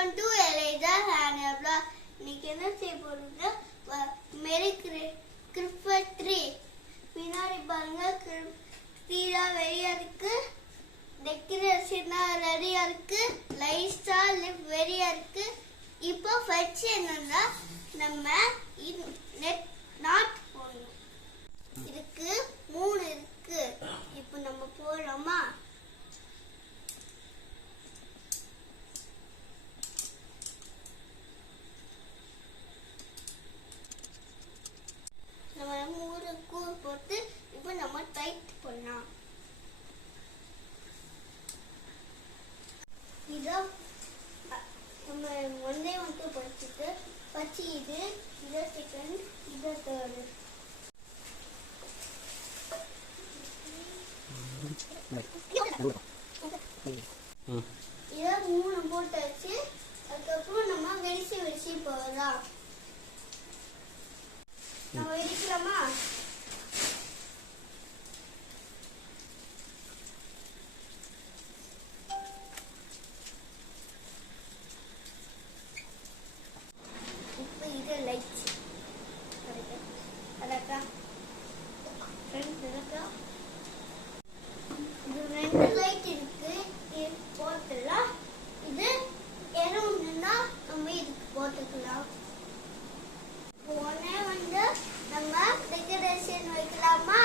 Welcome to Elijah hand vlog. இன்னைக்கு என்ன செய்ய போறோம்னா மேரி கிறிஸ்மஸ் ட்ரீ. பின்னாடி பாருங்க ட்ரீயா ரெடியா இருக்கு, டெக்கரேஷனா ரெடியா இருக்கு, லைட்ஸா ரெடியா இருக்கு. இப்போ ஃபர்ஸ்ட் என்னன்னா நம்ம நெட் நாட் போடணும். இதுக்கு 3 இருக்கு. இப்போ நம்ம போறோமா? போட்டு இப்போ நம்ம டைட் பண்ணலாம். இதை நம்ம ஒன்றே படிச்சுட்டு பச்சி இதை செகண்ட் இதை தேர்டு இதை 3 போட்டாச்சு. அதுக்கப்புறம் நம்ம வெடிச்சு போகலாம். நம்ம வெடிக்கலாமா? லைட்ஸ் அடக்கா ஃப்ரெண்ட்ஸ் அடக்கா இது 2 லைட் இருக்கு. இது போட்டுலாம். இது எரோன்னா நம்ம இதுக்கு போட்டுக்கலாம். போனே வந்து நம்ம டெக்கரேஷன் வைக்கலாமா?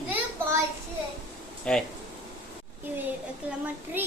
இது பாய்ஸ். இது வைக்கலாமா ட்ரீ?